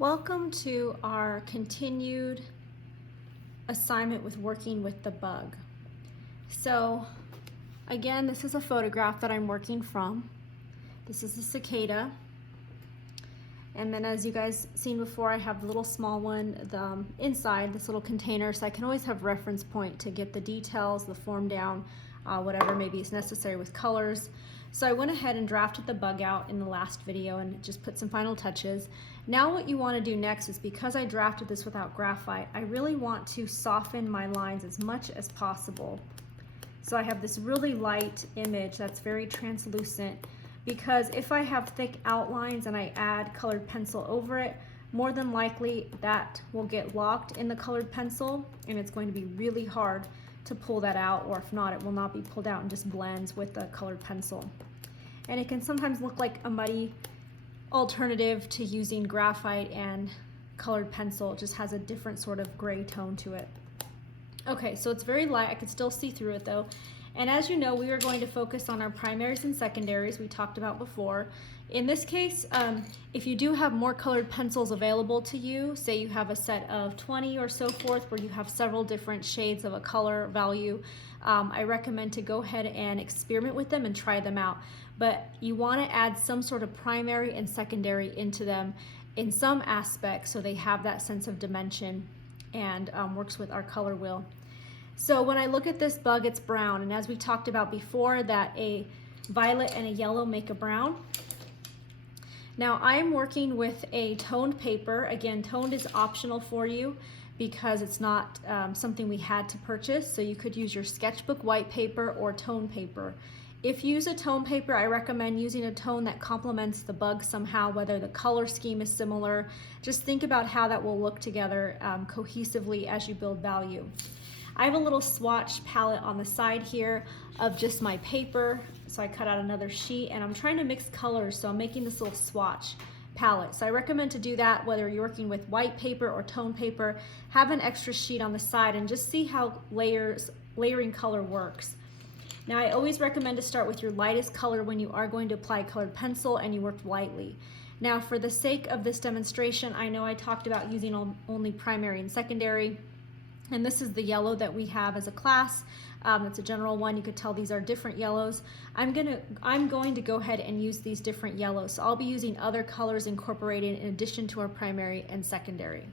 Welcome to our continued assignment with working with the bug. So again, this is a photograph that I'm working from. This is a cicada. And then as you guys seen before, I have the little small one inside this little container, so I can always have reference point to get the details, the form down, whatever maybe is necessary with colors. So I went ahead and drafted the bug out in the last video and just put some final touches. Now what you want to do next is, because I drafted this without graphite, I really want to soften my lines as much as possible. So I have this really light image that's very translucent, because if I have thick outlines and I add colored pencil over it, more than likely that will get locked in the colored pencil and it's going to be really hard to pull that out, or if not, it will not be pulled out and just blends with the colored pencil. And it can sometimes look like a muddy alternative to using graphite and colored pencil. It just has a different sort of gray tone to it. Okay, so it's very light. I can still see through it though. And as you know, we are going to focus on our primaries and secondaries we talked about before. In this case, if you do have more colored pencils available to you, say you have a set of 20 or so forth where you have several different shades of a color value, I recommend to go ahead and experiment with them and try them out. But you want to add some sort of primary and secondary into them in some aspects so they have that sense of dimension and works with our color wheel. So when I look at this bug, it's brown, and as we talked about before, that a violet and a yellow make a brown. Now I'm working with a toned paper. Again, toned is optional for you because it's not something we had to purchase, so you could use your sketchbook white paper or toned paper. If you use a tone paper, I recommend using a tone that complements the bug somehow, whether the color scheme is similar. Just think about how that will look together cohesively as you build value. I have a little swatch palette on the side here of just my paper, so I cut out another sheet, and I'm trying to mix colors, so I'm making this little swatch palette. So I recommend to do that whether you're working with white paper or tone paper. Have an extra sheet on the side and just see how layering color works. Now I always recommend to start with your lightest color when you are going to apply colored pencil and you work lightly. Now for the sake of this demonstration, I know I talked about using only primary and secondary, and this is the yellow that we have as a class. It's a general one. You could tell these are different yellows. I'm going to go ahead and use these different yellows. So I'll be using other colors incorporated in addition to our primary and secondary.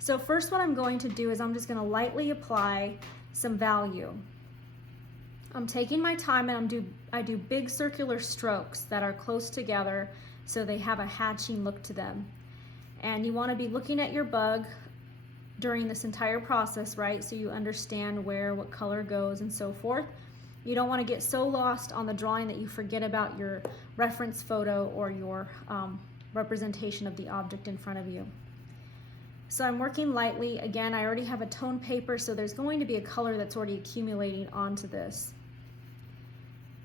So first what I'm going to do is I'm just going to lightly apply some value. I'm taking my time, and I do big circular strokes that are close together so they have a hatching look to them. And you want to be looking at your bug during this entire process, right? So you understand where what color goes and so forth. You don't want to get so lost on the drawing that you forget about your reference photo or your representation of the object in front of you. So I'm working lightly. Again, I already have a tone paper, so there's going to be a color that's already accumulating onto this.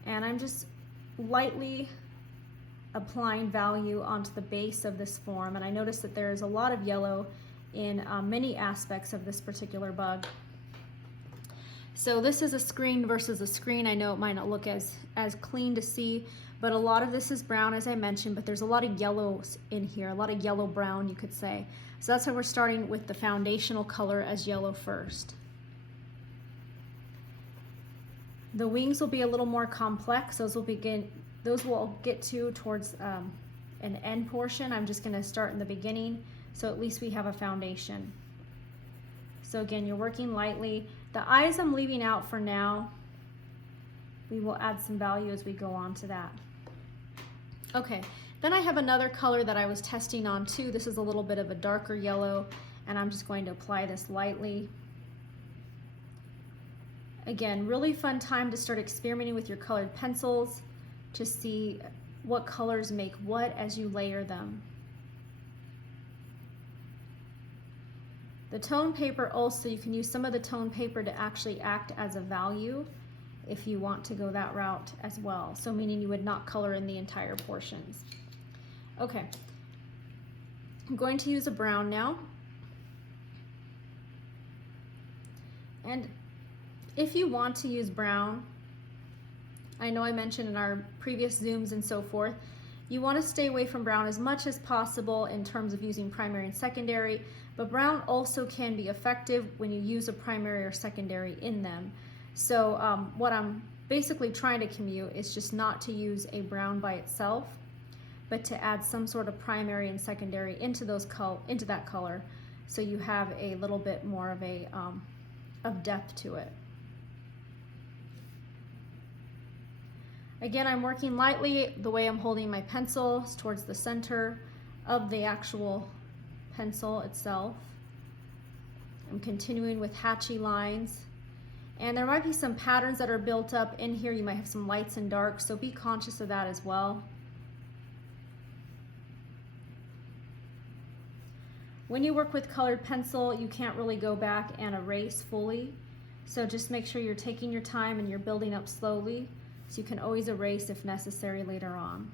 And I'm just lightly applying value onto the base of this form, and I notice that there's a lot of yellow in many aspects of this particular bug. So this is a screen versus a screen. I know it might not look as clean to see, but a lot of this is brown, as I mentioned, but there's a lot of yellows in here, a lot of yellow brown, you could say. So that's why we're starting with the foundational color as yellow first. The wings will be a little more complex. Those will get to towards an end portion. I'm just going to start in the beginning, so at least we have a foundation. So again, you're working lightly. The eyes I'm leaving out for now. We will add some value as we go on to that. Okay, then I have another color that I was testing on too. This is a little bit of a darker yellow, and I'm just going to apply this lightly. Again, really fun time to start experimenting with your colored pencils to see what colors make what as you layer them. The tone paper also, you can use some of the tone paper to actually act as a value if you want to go that route as well. So meaning you would not color in the entire portions. Okay, I'm going to use a brown now. And if you want to use brown, I know I mentioned in our previous Zooms and so forth, You want to stay away from brown as much as possible in terms of using primary and secondary, but brown also can be effective when you use a primary or secondary in them. So what I'm basically trying to commute is just not to use a brown by itself, but to add some sort of primary and secondary into that color, so you have a little bit more of a of depth to it. Again, I'm working lightly. The way I'm holding my pencil is towards the center of the actual pencil itself. I'm continuing with hatchy lines. And there might be some patterns that are built up in here. You might have some lights and darks, so be conscious of that as well. When you work with colored pencil, you can't really go back and erase fully. So just make sure you're taking your time and you're building up slowly, so you can always erase if necessary later on.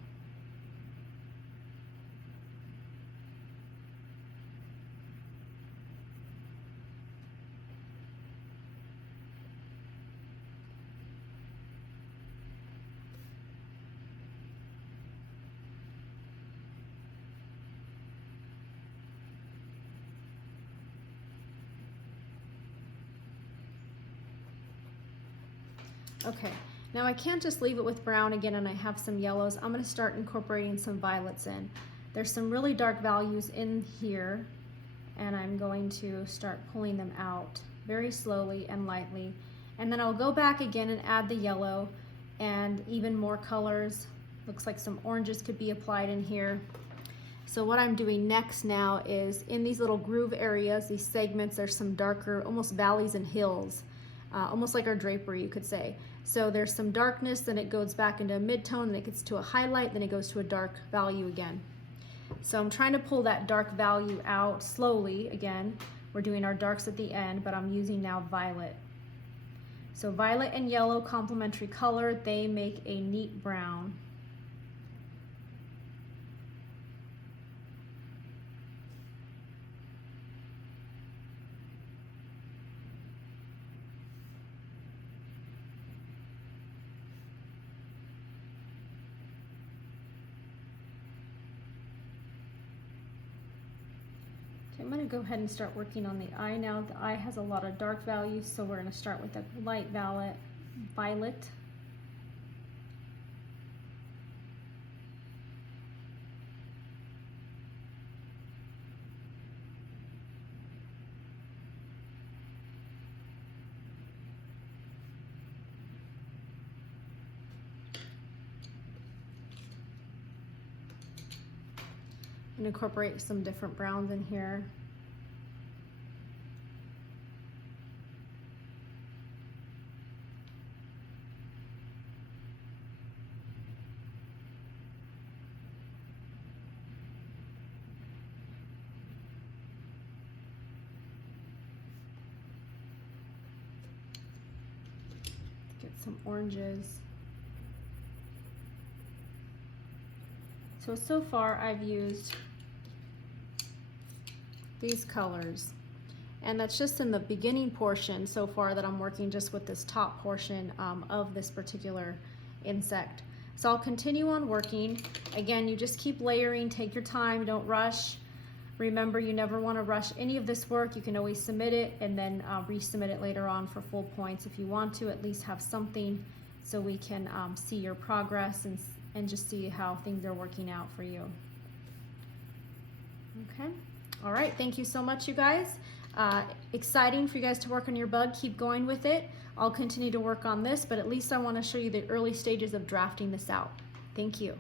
Okay, now I can't just leave it with brown again and I have some yellows. I'm going to start incorporating some violets in. There's some really dark values in here, and I'm going to start pulling them out very slowly and lightly. And then I'll go back again and add the yellow and even more colors. Looks like some oranges could be applied in here. So what I'm doing next now is in these little groove areas, these segments, there's some darker, almost valleys and hills. Almost like our drapery, you could say. So there's some darkness, then it goes back into a mid-tone, then it gets to a highlight, then it goes to a dark value again. So I'm trying to pull that dark value out slowly again. We're doing our darks at the end, but I'm using now violet. So violet and yellow, complementary color, they make a neat brown. I'm going to go ahead and start working on the eye now. The eye has a lot of dark values, so we're going to start with a light violet. And incorporate some different browns in here. Get some oranges. So far I've used these colors, and that's just in the beginning portion so far that I'm working just with this top portion of this particular insect. So I'll continue on working. Again, you just keep layering, take your time, don't rush. Remember, you never want to rush any of this work. You can always submit it and then resubmit it later on for full points if you want to at least have something, so we can see your progress and just see how things are working out for you. Okay. All right, thank you so much, you guys. Exciting for you guys to work on your bug. Keep going with it. I'll continue to work on this, but at least I want to show you the early stages of drafting this out. Thank you.